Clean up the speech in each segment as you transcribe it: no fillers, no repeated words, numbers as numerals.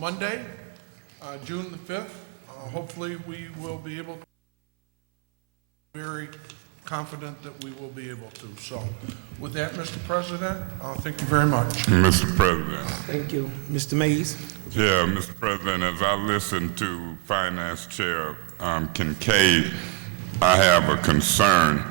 Monday, June the 5th. Hopefully we will be able to, very confident that we will be able to. So with that, Mr. President, thank you very much. Mr. President. Thank you. Mr. Mays? Yeah, Mr. President, as I listen to Finance Chair Kincaid, I have a concern.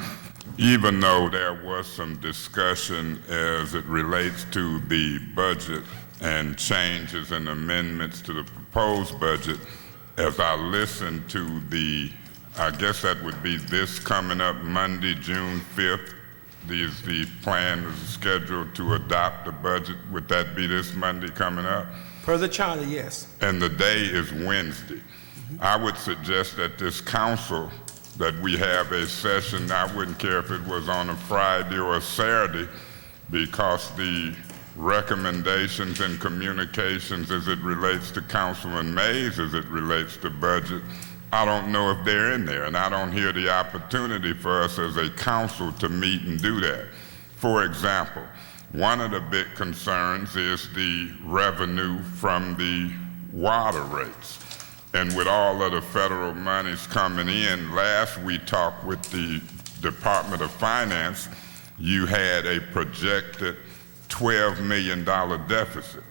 Even though there was some discussion as it relates to the budget and changes and amendments to the proposed budget, as I listen to I guess that would be this coming up Monday, June 5th, the plan is scheduled to adopt the budget. Would that be this Monday coming up? Per the charter, yes. And the day is Wednesday. I would suggest that this council, that we have a session, I wouldn't care if it was on a Friday or a Saturday, because the recommendations and communications as it relates to Councilman Mays, as it relates to budget, I don't know if they're in there, and I don't hear the opportunity for us as a council to meet and do that. For example, one of the big concerns is the revenue from the water rates. And with all of the federal monies coming in, last we talked with the Department of Finance, you had a projected $12 million deficit.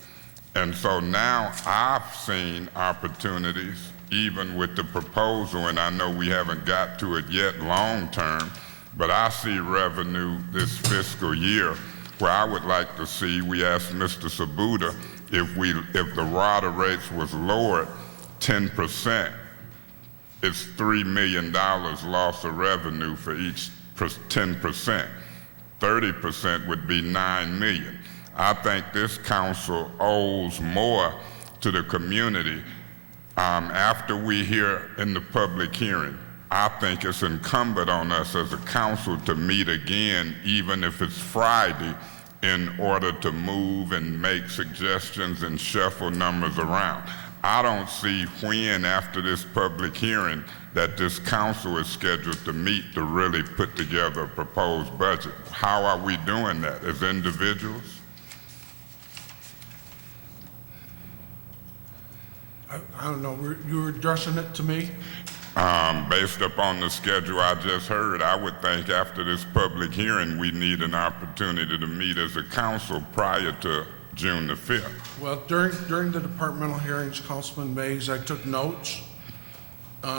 And so now I've seen opportunities, even with the proposal, and I know we haven't got to it yet long term, but I see revenue this fiscal year where I would like to see, we asked Mr. Sabuda, if the water rates was lowered 10%, it's $3 million loss of revenue for each 10%. 30% would be $9 million. I think this council owes more to the community. After we hear in the public hearing, I think it's incumbent on us as a council to meet again, even if it's Friday, in order to move and make suggestions and shuffle numbers around. I don't see when, after this public hearing, that this council is scheduled to meet to really put together a proposed budget. How are we doing that as individuals? I don't know, you were addressing it to me? Based upon the schedule I just heard, I would think after this public hearing, we need an opportunity to meet as a council prior to June the 5th. Well, during the departmental hearings, Councilman Mays, I took notes,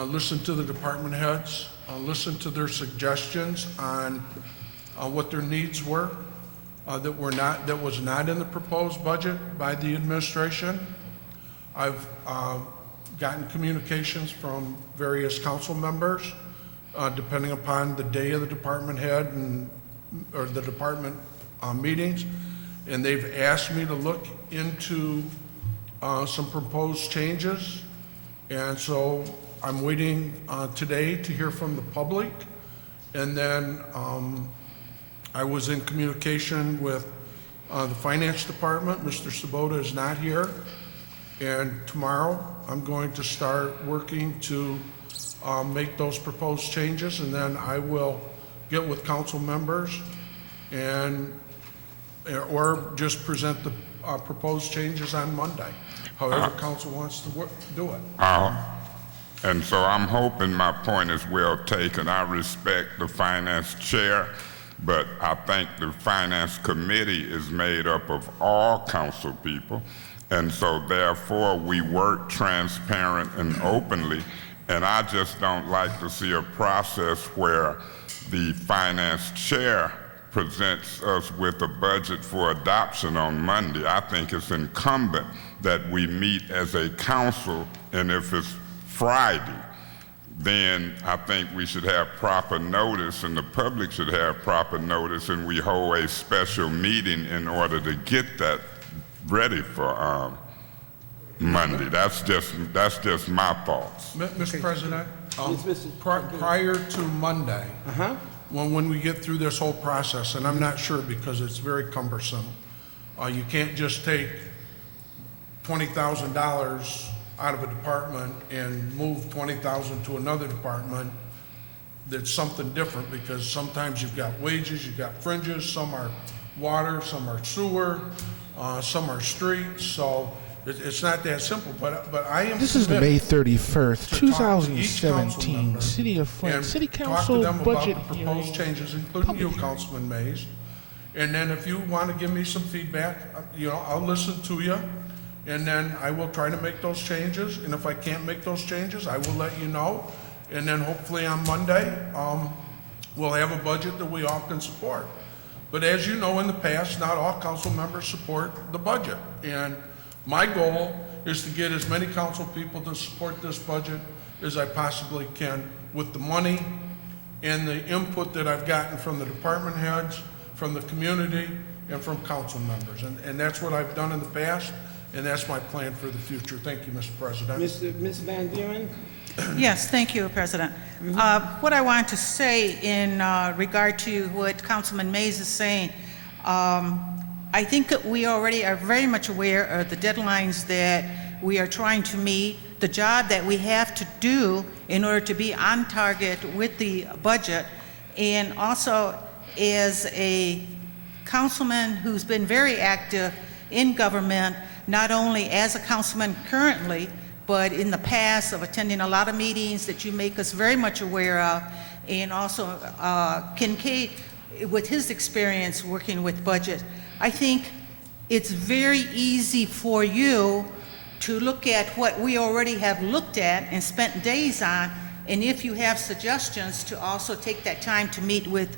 listened to the department heads, listened to their suggestions on what their needs were that was not in the proposed budget by the administration. I've gotten communications from various council members, depending upon the day of the department head or the department meetings, and they've asked me to look into some proposed changes, and so I'm waiting today to hear from the public, and then I was in communication with the finance department. Mr. Sabota is not here. And tomorrow, I'm going to start working to make those proposed changes, and then I will get with council members or just present the proposed changes on Monday, however council wants to do it. And so I'm hoping my point is well taken. I respect the finance chair, but I think the finance committee is made up of all council people. And so therefore we work transparent and openly, and I just don't like to see a process where the finance chair presents us with a budget for adoption on Monday. I think it's incumbent that we meet as a council, and if it's Friday, then I think we should have proper notice, and the public should have proper notice, and we hold a special meeting in order to get that ready for Monday. That's just my thoughts. Mr. President, Yes, prior to Monday, when we get through this whole process, and I'm not sure because it's very cumbersome, you can't just take $20,000 out of a department and move $20,000 to another department that's something different, because sometimes you've got wages, you've got fringes, some are water, some are sewer, some are streets. So It's not that simple, but I am This is committed May 31st, to talk to each council 2017, member City of Flint, and City talk to Council them budget about the hearing. proposed changes, including you, Councilman Mays. And then if you want to give me some feedback, I'll listen to you, and then I will try to make those changes. And if I can't make those changes, I will let you know. And then hopefully on Monday, we'll have a budget that we all can support. But as you know, in the past, not all council members support the budget. And my goal is to get as many council people to support this budget as I possibly can with the money and the input that I've gotten from the department heads, from the community, and from council members. And that's what I've done in the past, and that's my plan for the future. Thank you, Mr. President. Ms. Van Buren? Yes, thank you, President. What I want to say in regard to what Councilman Mays is saying, I think that we already are very much aware of the deadlines that we are trying to meet, the job that we have to do in order to be on target with the budget, and also as a councilman who's been very active in government, not only as a councilman currently, but in the past of attending a lot of meetings that you make us very much aware of, and also Kincaid, with his experience working with budget, I think it's very easy for you to look at what we already have looked at and spent days on, and if you have suggestions, to also take that time to meet with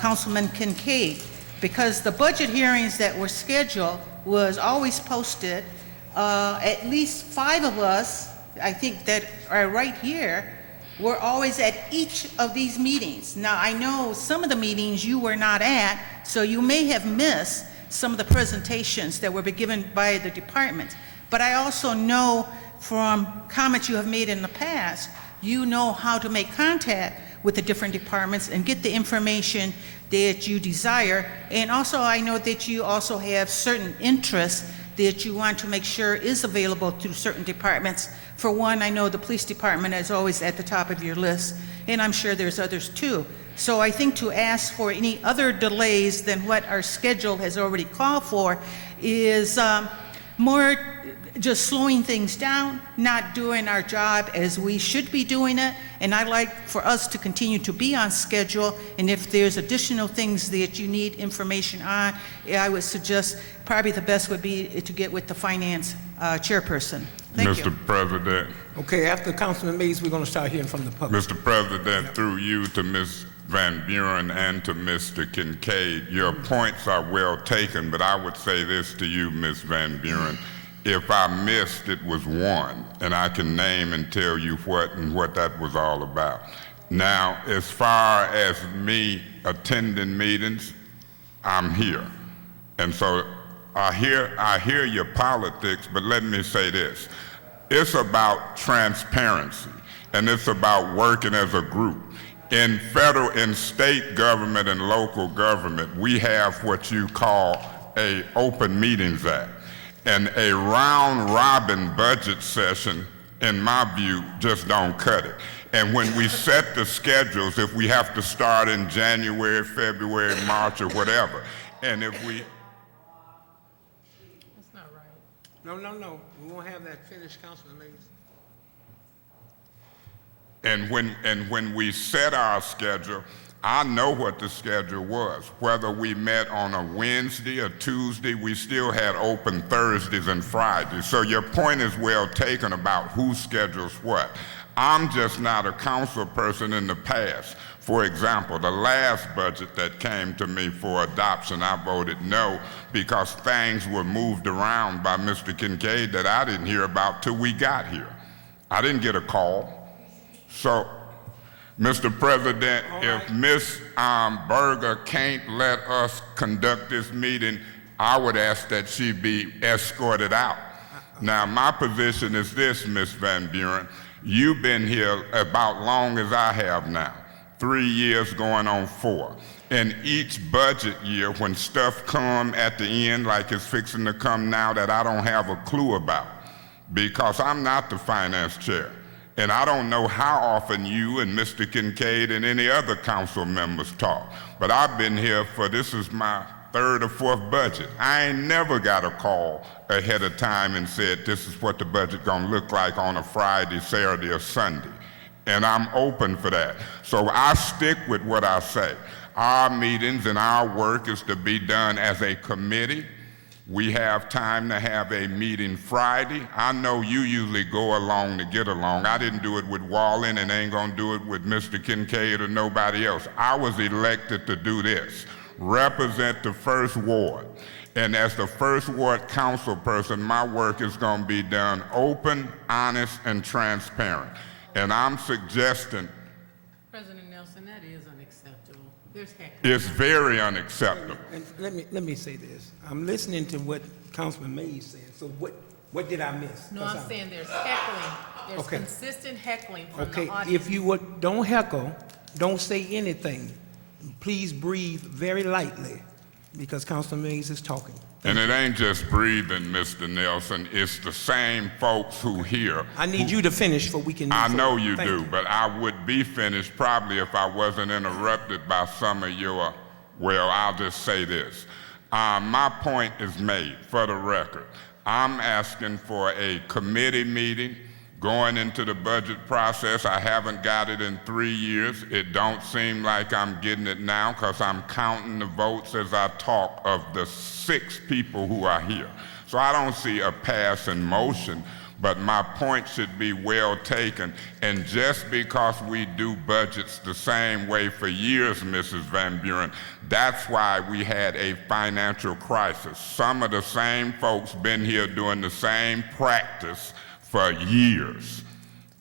Councilman Kincaid, because the budget hearings that were scheduled was always posted. At least 5 of us, I think, that are right here, were always at each of these meetings. Now, I know some of the meetings you were not at, so you may have missed some of the presentations that were given by the department. But I also know from comments you have made in the past, you know how to make contact with the different departments and get the information that you desire. And also, I know that you also have certain interests that you want to make sure is available through certain departments. For one, I know the police department is always at the top of your list, and I'm sure there's others too. So I think to ask for any other delays than what our schedule has already called for is more just slowing things down, not doing our job as we should be doing it. And I'd like for us to continue to be on schedule. And if there's additional things that you need information on, I would suggest probably the best would be to get with the finance chairperson. Thank you. Mr. President. Okay, after Councilman Mays, we're going to start hearing from the public. Mr. President, through you to Ms. Van Buren and to Mr. Kincaid, your points are well taken, but I would say this to you, Ms. Van Buren. If I missed, it was one, and I can name and tell you what that was all about. Now, as far as me attending meetings, I'm here. And so I hear your politics, but let me say this. It's about transparency, and it's about working as a group. In federal and state government and local government, we have what you call a Open Meetings Act. And a round-robin budget session, in my view, just don't cut it. And when we set the schedules, if we have to start in January, February, March, or whatever, and if we... That's not right. No. We won't have that finished, Councilman Mays. And when we set our schedule, I know what the schedule was. Whether we met on a Wednesday or Tuesday, we still had open Thursdays and Fridays. So your point is well taken about who schedules what. I'm just not a council person in the past. For example, the last budget that came to me for adoption, I voted no because things were moved around by Mr. Kincaid that I didn't hear about till we got here. I didn't get a call. So, Mr. President, if Ms. Berger can't let us conduct this meeting, I would ask that she be escorted out. Now, my position is this, Ms. Van Buren. You've been here about long as I have now, 3 years going on 4. And each budget year, when stuff come at the end, like it's fixing to come now that I don't have a clue about, because I'm not the finance chair. And I don't know how often you and Mr. Kincaid and any other council members talk, but I've been here for, this is my third or fourth budget. I ain't never got a call ahead of time and said, this is what the budget gonna look like on a Friday, Saturday, or Sunday. And I'm open for that. So I stick with what I say. Our meetings and our work is to be done as a committee. We have time to have a meeting Friday. I know you usually go along to get along. I didn't do it with Wallen and ain't gonna do it with Mr. Kincaid or nobody else. I was elected to do this, represent the first ward. And as the first ward council person, my work is gonna be done open, honest, and transparent. And I'm suggesting President Nelson, that is unacceptable. There's heckling. it's very unacceptable. And let me say this. I'm listening to what Councilman Mays said. So what did I miss? No, 'Cause I'm saying there's heckling. There's Okay. consistent heckling from Okay, the audience. if you don't heckle, don't say anything. Please breathe very lightly because Councilman Mays is talking. And it ain't just breathing, Mr. Nelson. It's the same folks who hear. I need you to finish before we can move I know forward. you Thank do, but I would be finished probably if I wasn't interrupted by some of your, well, I'll just say this. My point is made for the record. I'm asking for a committee meeting going into the budget process. I haven't got it in 3 years. It don't seem like I'm getting it now because I'm counting the votes as I talk of the 6 people who are here. So I don't see a passing motion, but my point should be well taken. And just because we do budgets the same way for years, Mrs. Van Buren, that's why we had a financial crisis. Some of the same folks been here doing the same practice for years.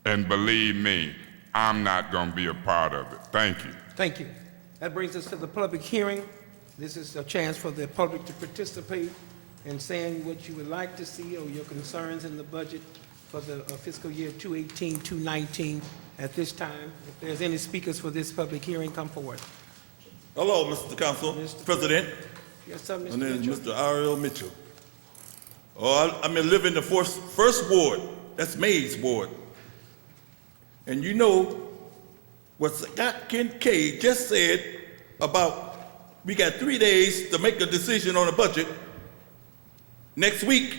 And believe me, I'm not going to be a part of it. Thank you. Thank you. That brings us to the public hearing. This is a chance for the public to participate in saying what you would like to see or your concerns in the budget for the fiscal year 2018-2019 at this time. If there's any speakers for this public hearing, come forward. Hello, Mr. Council President. Yes, sir, Mr. My name is Mitchell. Mr. Ariel Mitchell. I live in the first ward. That's Mays Ward. And you know what Scott Kincaid just said about we got 3 days to make a decision on a budget next week,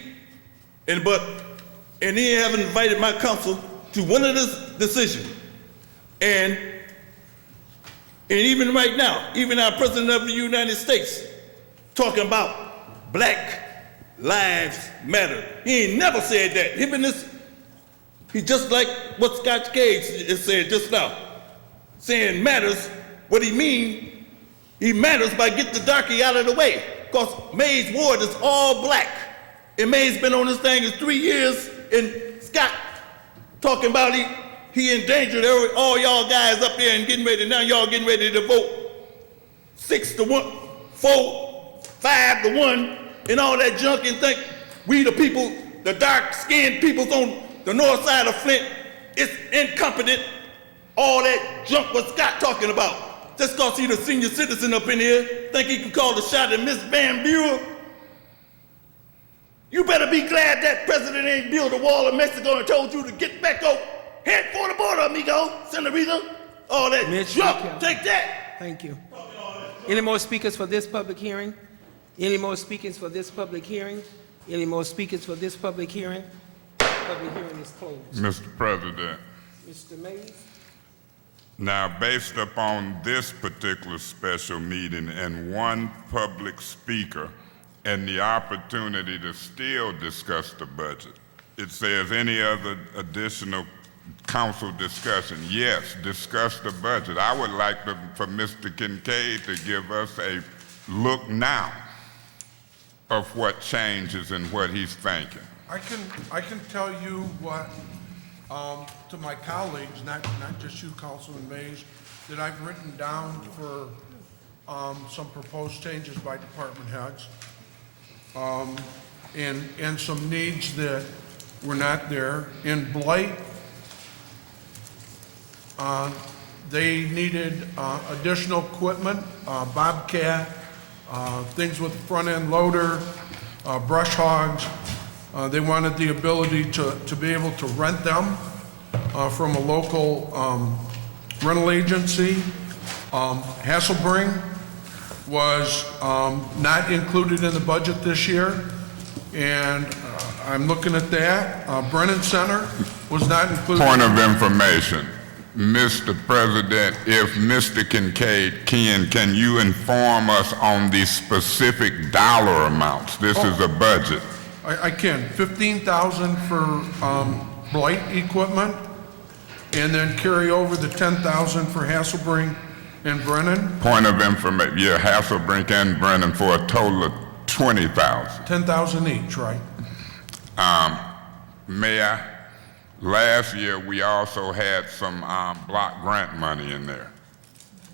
and he haven't invited my council to one of this decision. And even right now, even our President of the United States talking about Black Lives Matter. He ain't never said that. He just like what Scott Cage has said just now, saying matters. What he mean, he matters by getting the darkie out of the way. Because Mays Ward is all black. And Mays been on this thing in 3 years, and Scott talking about he endangered all y'all guys up there and getting ready. Now y'all getting ready to vote 6-1, 4, 5-1, and all that junk, and think we the people, the dark-skinned peoples on the north side of Flint, it's incompetent. All that junk what Scott talking about. Just because he's a senior citizen up in here, think he can call the shot at Miss Van Buren? You better be glad that president ain't built a wall in Mexico and told you to get back out. Head for the border, amigo, senorita. All that Mitchell, junk, okay. take that. Thank you. Any more speakers for this public hearing? Any more speakers for this public hearing? Any more speakers for this public hearing? Public hearing is closed. Mr. President, Mr. Mays? now based upon this particular special meeting and one public speaker and the opportunity to still discuss the budget, it says any other additional council discussion. Yes, discuss the budget. I would like for Mr. Kincaid to give us a look now of what changes and what he's thinking. I can tell you what, to my colleagues, not just you, Councilman Mays, that I've written down for some proposed changes by department heads, and some needs that were not there. In Blight, they needed additional equipment, Bobcat, things with front-end loader, brush hogs. They wanted the ability to be able to rent them from a local rental agency. Hasselbring, was not included in the budget this year, and I'm looking at that. Brennan Center was not included. Point of information. Mr. President, if Mr. Kincaid can you inform us on the specific dollar amounts? This is a budget. I can. 15,000 for blight equipment, and then carry over the 10,000 for Hasselbrink and Brennan. Point of information. Yeah, Hasselbrink and Brennan for a total of 20,000. 10,000 each, right? Mayor, last year we also had some block grant money in there.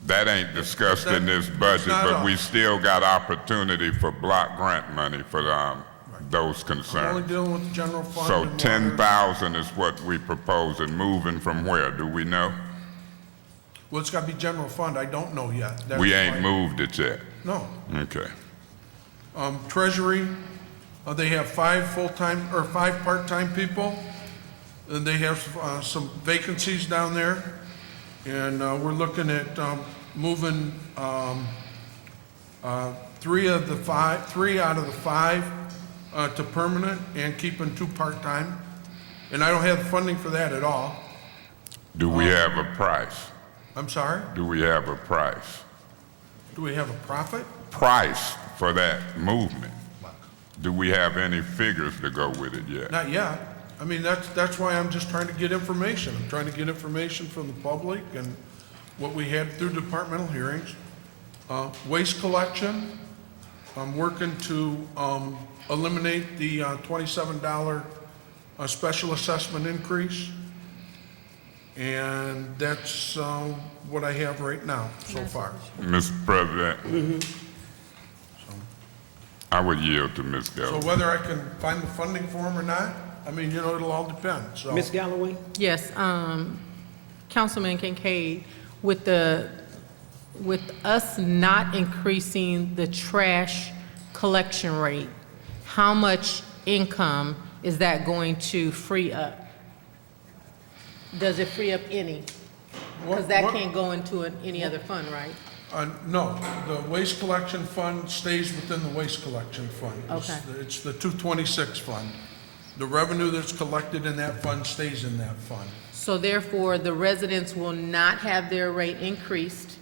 That ain't discussed in this budget, not but us. we still got opportunity for block grant money for those I'm only concerns. dealing with the general fund. So and water. 10,000 is what we propose, and moving from where, do we know? Well, it's got to be general fund. I don't know yet. That's We ain't why- moved it yet. No. Okay. Treasury, they have 5 full-time, or 5 part-time people, and they have some vacancies down there, and we're looking at moving 3 out of the 5 to permanent and keeping 2 part-time, and I don't have the funding for that at all. Do we have a price? I'm sorry? Do we have a price? Do we have a profit? Price for that movement? Do we have any figures to go with it yet? Not yet. I mean, that's why I'm just trying to get information. I'm trying to get information from the public and what we had through departmental hearings. Waste collection, I'm working to eliminate the $27 special assessment increase. And that's what I have right now so far. Mr. President, I would yield to Ms. So Galloway. whether I can find the funding for them or not, I mean, you know, it'll all depend, so. Ms. Galloway? Yes, Councilman Kincaid, with us not increasing the trash collection rate, how much income is that going to free up? Does it free up any? Because that can't go into any other fund, right? No, the waste collection fund stays within the waste collection fund. Okay. It's the 226 fund. The revenue that's collected in that fund stays in that fund. So therefore, the residents will not have their rate increased,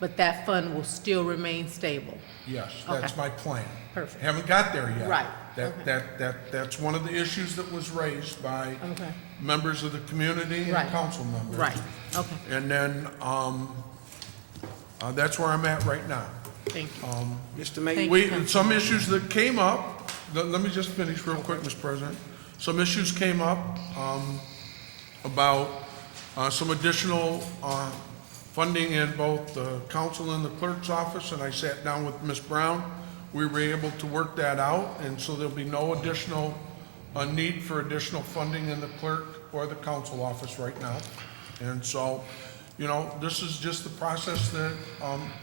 but that fund will still remain stable? Yes, that's Okay. my plan. Perfect. Haven't got there yet. Right, That's one of the issues that was raised by Okay. members of the community Right. and council members. Right, okay, And then, that's where I'm at right now. thank you. Mr. Mayor? Thank you. Some issues that came up, let me just finish real quick, Mr. President. Some issues came up about some additional funding in both the council and the clerk's office, and I sat down with Ms. Brown. We were able to work that out, and so there'll be no additional need for additional funding in the clerk or the council office right now. And so, you know, this is just the process that,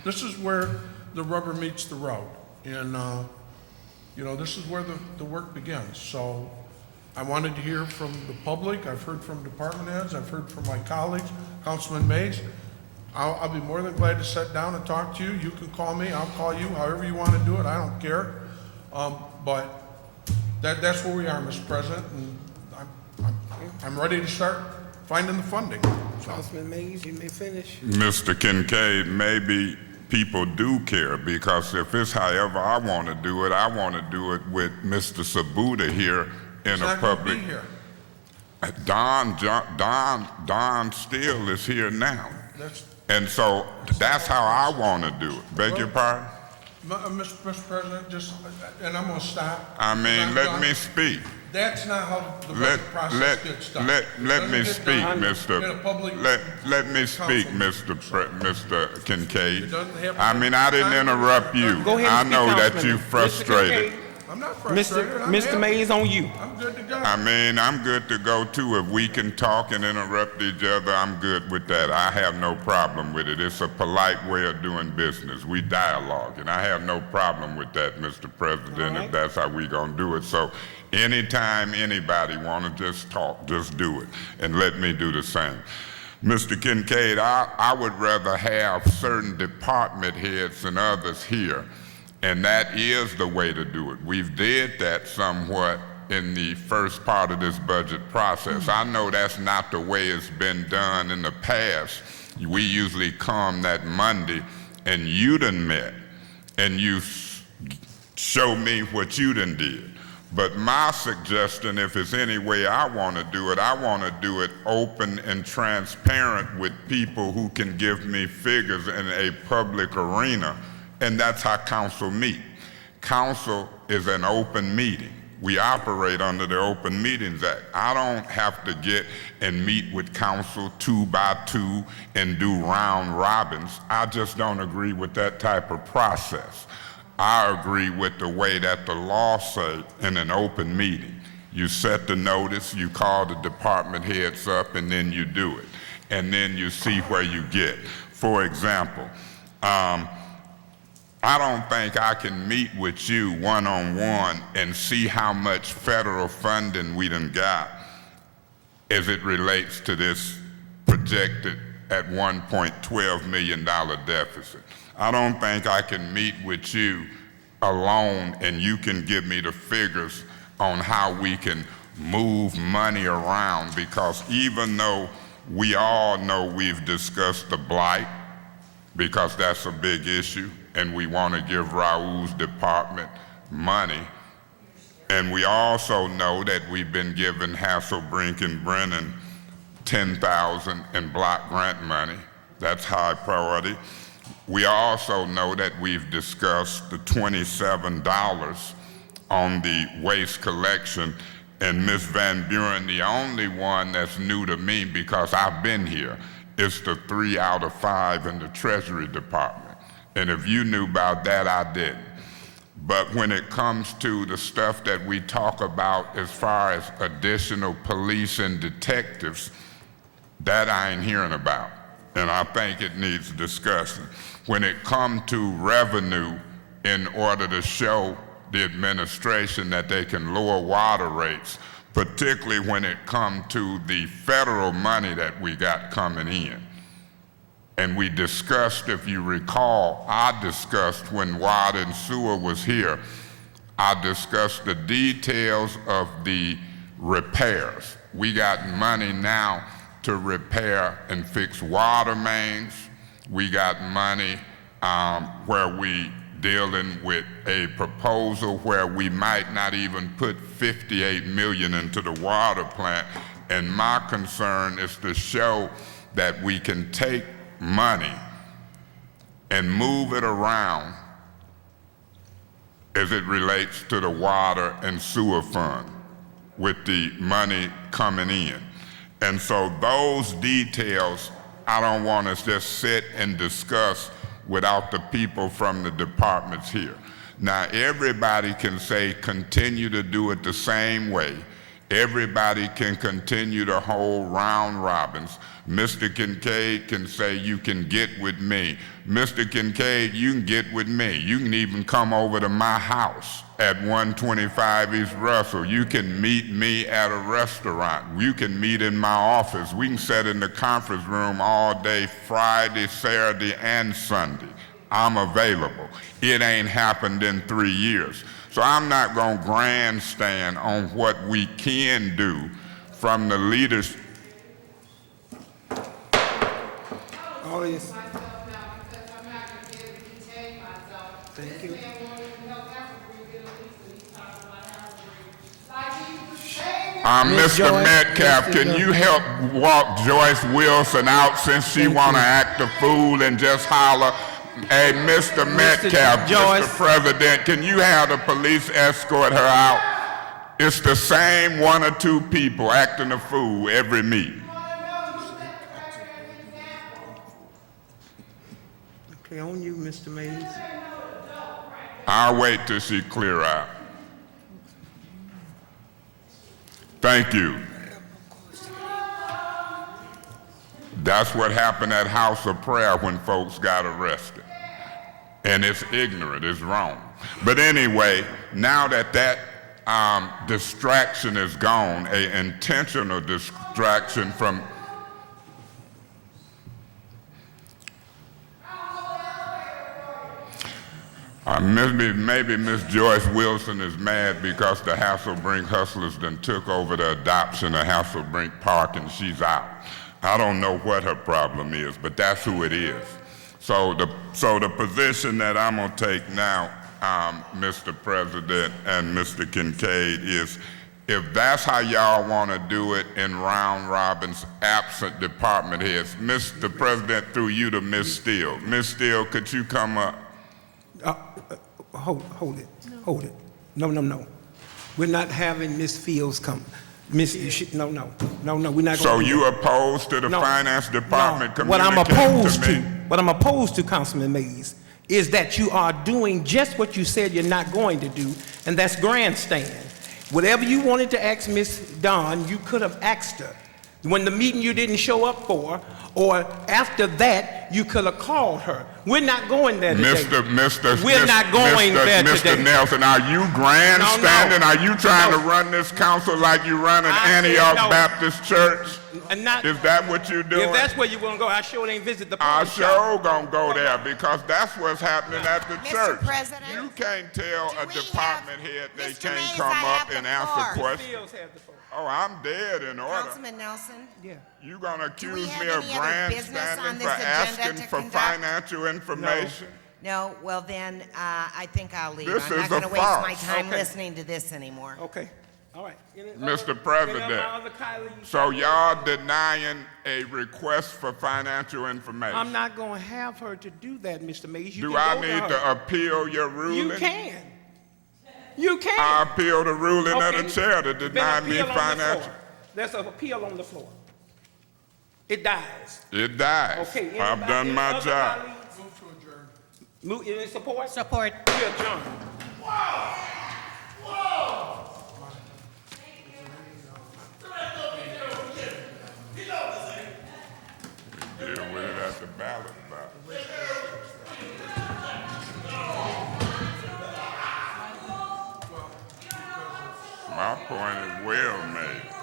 this is where the rubber meets the road. And, you know, this is where the work begins. So I wanted to hear from the public. I've heard from department heads. I've heard from my colleagues, Councilman Mays. I'll be more than glad to sit down and talk to you. You can call me. I'll call you, however you want to do it. I don't care. But that's where we are, Mr. President, and I'm ready to start finding the funding. Councilman Mays, you may finish. Mr. Kincaid, maybe people do care, because if it's however I want to do it, I want to do it with Mr. Sabuda here in He's a not gonna public. be here. Don Steele is here now. That's, And so that's how I want to do it. Beg your pardon? Mr. President, just, and I'm gonna stop. I mean, I'm let done. me speak. That's not how the Let, budget process let, gets done. let Doesn't me get speak, done in a Mr. public Let me speak, council. Mr. Kincaid. It doesn't happen I mean, I didn't interrupt you. Go ahead I and know speak, that Councilman. you Mr. frustrated. Kincaid, I'm not frustrated. I'm Mr. happy. Mays, on you. I'm good to go. I mean, I'm good to go too. If we can talk and interrupt each other, I'm good with that. I have no problem with it. It's a polite way of doing business. We dialogue, and I have no problem with that, Mr. President, All right. if that's how we gonna do it. So anytime anybody wanna just talk, just do it, and let me do the same. Mr. Kincaid, I would rather have certain department heads than others here, and that is the way to do it. We've did that somewhat in the first part of this budget process. I know that's not the way it's been done in the past. We usually come that Monday and you done met and you show me what you done did. But my suggestion, if it's any way I want to do it open and transparent with people who can give me figures in a public arena, and that's how council meet. Council is an open meeting. We operate under the Open Meetings Act. I don't have to get and meet with council 2 by 2 and do round robins. I just don't agree with that type of process. I agree with the way that the law says in an open meeting. You set the notice, you call the department heads up, and then you do it. And then you see where you get. For example, I don't think I can meet with you one-on-one and see how much federal funding we done got as it relates to this projected at $1.12 million deficit. I don't think I can meet with you alone and you can give me the figures on how we can move money around, because even though we all know we've discussed the blight, because that's a big issue, and we want to give Raul's department money, and we also know that we've been giving Hasselbrink and Brennan $10,000 in block grant money. That's high priority. We also know that we've discussed the $27 on the waste collection, and Ms. Van Buren, the only one that's new to me because I've been here, is the 3 out of 5 in the Treasury Department. And if you knew about that, I didn't. But when it comes to the stuff that we talk about as far as additional police and detectives, that I ain't hearing about. And I think it needs discussion. When it comes to revenue, in order to show the administration that they can lower water rates, particularly when it comes to the federal money that we got coming in. And we discussed, if you recall, I discussed when Water and Sewer was here, I discussed the details of the repairs. We got money now to repair and fix water mains. We got money where we dealing with a proposal where we might not even put $58 million into the water plant. And my concern is to show that we can take money and move it around as it relates to the water and sewer fund with the money coming in. And so those details, I don't want us to just sit and discuss without the people from the departments here. Now, everybody can say, continue to do it the same way. Everybody can continue to hold round robins. Mr. Kincaid can say, you can get with me. Mr. Kincaid, you can get with me. You can even come over to my house at 125 East Russell. You can meet me at a restaurant. You can meet in my office. We can sit in the conference room all day, Friday, Saturday, and Sunday. I'm available. It ain't happened in 3 years. So I'm not going to grandstand on what we can do from the leaders. All this. Thank you. Ms. Mr. Joyce, Metcalf, Mr. can you help walk Joyce Wilson out since she want to act a fool and just holler? Hey, Mr. Metcalf, Joyce. Mr. President, can you have the police escort her out? It's the same 1 or 2 people acting a fool every meeting. Okay, on you, Mr. Mays. I'll wait till she clear out. Thank you. That's what happened at House of Prayer when folks got arrested. And it's ignorant, it's wrong. But anyway, now that that distraction is gone, an intentional distraction from, Maybe Miss Joyce Wilson is mad because the Hasselbrink Hustlers done took over the adoption of Hasselbrink Park and she's out. I don't know what her problem is, but that's who it is. So the position that I'm gonna take now, Mr. President and Mr. Kincaid, is if that's how y'all wanna do it in round robins, absent department heads, Mr. President, through you to Ms. Steele. Ms. Steele, could you come up? Hold it. No. We're not having Ms. Fields come. No, we're not going to. So you opposed to the finance department no. What I'm communicating opposed to, Councilman Mays, is that you are doing just what you said you're not going to do, and that's grandstand. Whatever you wanted to ask Ms. Dawn, you could have asked her. When the meeting you didn't show up for, or after that, you could have called her. We're not going there today. We're not going there today. Mr. Nelson, are you grandstanding? No. Are you trying to run this council like you run an Antioch Baptist Church? Is that what you're doing? If that's where you want to go, I sure ain't visit the I pawn shop. sure gonna go there because that's what's happening at the church. Mr. President, You can't tell a we department have- head they Mr. can't Mays, come I up have and the answer floor. questions. Fields have the floor. Oh, I'm dead in order. Councilman Nelson, Yeah. You gonna Do we accuse have me of any other business on grandstanding this for agenda asking to for conduct? financial information? no, well then, I think I'll leave. This I'm is not going a to waste my farce. time Okay. listening to this anymore. Okay. All right. Mr. President, so y'all denying a request for financial information? I'm not going to have her to do that, Mr. Mays. You Do can I go need her. to appeal your ruling? You can. You can. I appeal the ruling of Okay. the chair to Then deny me appeal on the financial. floor. There's an appeal on the floor. It dies. It dies. Okay. I've anybody- done my other job. colleagues? Move in support? Support. We adjourn. Deal with it at the ballot box. My point is well made.